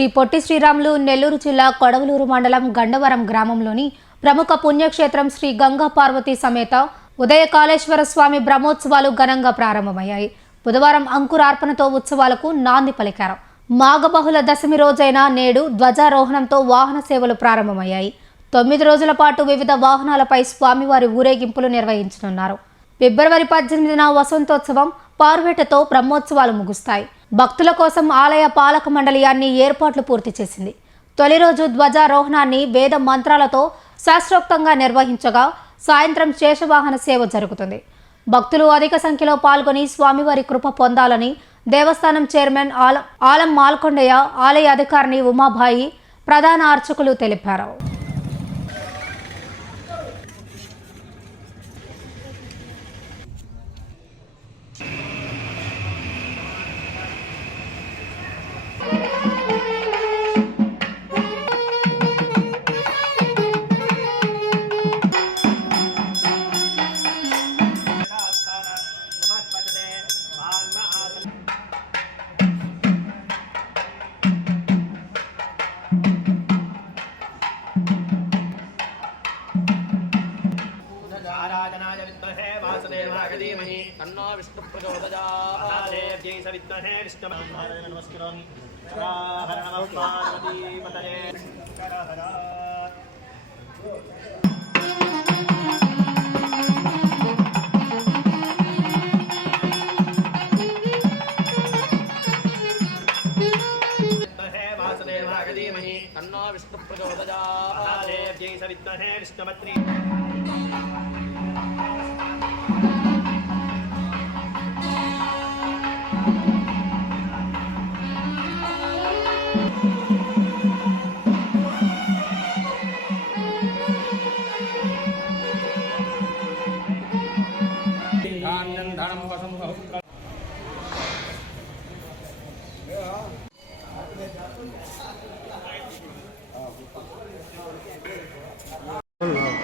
శ్రీ పొట్టి శ్రీరాములు నెల్లూరు జిల్లా కొడవలూరు మండలం గండవరం గ్రామంలోని ప్రముఖ పుణ్యక్షేత్రం శ్రీ గంగా పార్వతీ సమేత ఉదయకాళేశ్వర స్వామి బ్రహ్మోత్సవాలు ఘనంగా ప్రారంభమయ్యాయి. బుధవారం అంకురార్పణతో ఉత్సవాలకు నాంది పలికారు. మాఘబహుళ దశమి రోజైన నేడు ధ్వజారోహణంతో వాహన సేవలు ప్రారంభమయ్యాయి. 9 రోజుల పాటు వివిధ వాహనాలపై స్వామివారి ఊరేగింపులు నిర్వహించనున్నారు. ఫిబ్రవరి 18న వసంతోత్సవం పార్వేటతో బ్రహ్మోత్సవాలు ముగుస్తాయి. భక్తుల కోసం ఆలయ పాలక మండలి అన్ని ఏర్పాట్లు పూర్తి చేసింది. తొలి రోజు ధ్వజారోహణాన్ని వేద మంత్రాలతో శాస్త్రోక్తంగా నిర్వహించగా సాయంత్రం శేషవాహన సేవ జరుగుతుంది. భక్తులు అధిక సంఖ్యలో పాల్గొని స్వామివారి కృప పొందాలని దేవస్థానం చైర్మన్ ఆలం మాల్కొండయ్య, ఆలయ అధికారిని ఉమాబాయి, ప్రధాన అర్చకులు తెలిపారు. आराधनाय विद्महे वासुदेवाय धीमहि तन्नो विष्णुः प्रचोदयात्। देव्यै सविद्महे विष्णुपत्न्यै नमस्करोमि। हर नमः पार्वतीपतये शङ्कर हर। वासुदेवाय धीमहि तन्नो विष्णुः प्रचोदयात्। देव्यै सविद्महे विष्णुपत्न्यै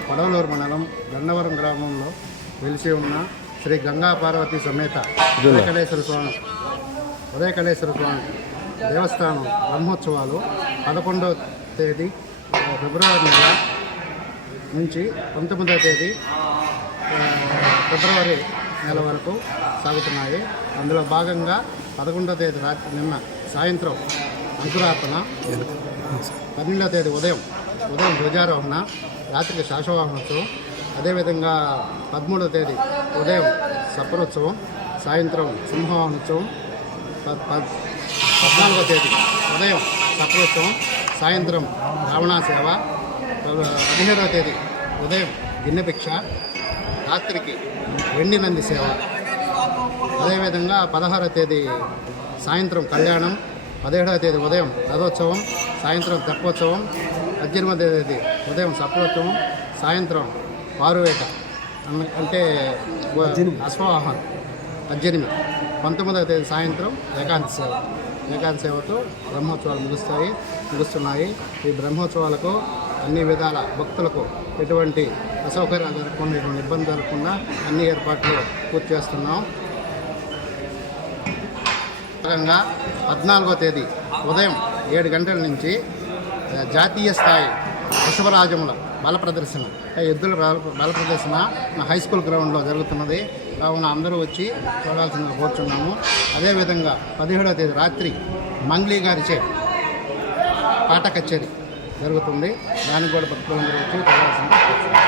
కొడవలూరు మండలం గన్నవరం గ్రామంలో వెలిసి ఉన్న శ్రీ గంగా పార్వతీ సమేత ఉదయకాళేశ్వర స్వామి దేవస్థానం బ్రహ్మోత్సవాలు 11వ తేదీ ఫిబ్రవరి నెల నుంచి 19వ తేదీ ఫిబ్రవరి నెల వరకు సాగుతున్నాయి. అందులో భాగంగా 11వ తేదీ నిన్న సాయంత్రం అంకురార్పణ, 12వ తేదీ ఉదయం ధ్వజారోహణ, రాత్రికి శాశ్వవాహనోత్సవం, అదేవిధంగా 13వ తేదీ ఉదయం సపరోత్సవం, సాయంత్రం సింహవాహనోత్సవం, 14వ తేదీ ఉదయం సపరోత్సవం, సాయంత్రం రావణా సేవ, 15వ తేదీ ఉదయం గిన్నెభిక్ష, రాత్రికి వెండి నంది సేవ, అదేవిధంగా 16వ తేదీ సాయంత్రం కళ్యాణం, 17వ తేదీ ఉదయం రథోత్సవం, సాయంత్రం తెప్పోత్సవం, 18వ తేదీ ఉదయం సప్రోత్సవం, సాయంత్రం పారువేట అంటే అశ్వవాహనం 18, 19వ తేదీ సాయంత్రం ఏకాంత సేవతో బ్రహ్మోత్సవాలు ముగుస్తున్నాయి. ఈ బ్రహ్మోత్సవాలకు అన్ని విధాల భక్తులకు ఎటువంటి అసౌకర్యాలు జరగకుండా, ఎటువంటి ఇబ్బంది జరగకుండా అన్ని ఏర్పాట్లు పూర్తి చేస్తున్నాం. భాగంగా 14వ తేదీ ఉదయం 7 గంటల నుంచి జాతీయ స్థాయి వృషభరాజముల బల ప్రదర్శన, ఎద్దుల బల ప్రదర్శన హై స్కూల్ గ్రౌండ్లో జరుగుతున్నది. కావున అందరూ వచ్చి చూడాల్సిందిగా కోరుచున్నాము. అదేవిధంగా 17వ తేదీ రాత్రి మంగ్లీ గారిచే పాట కచేరీ జరుగుతుంది. దానికి కూడా భక్తులందరూ వచ్చి చూడాల్సిందిగా కోరుచున్నాము.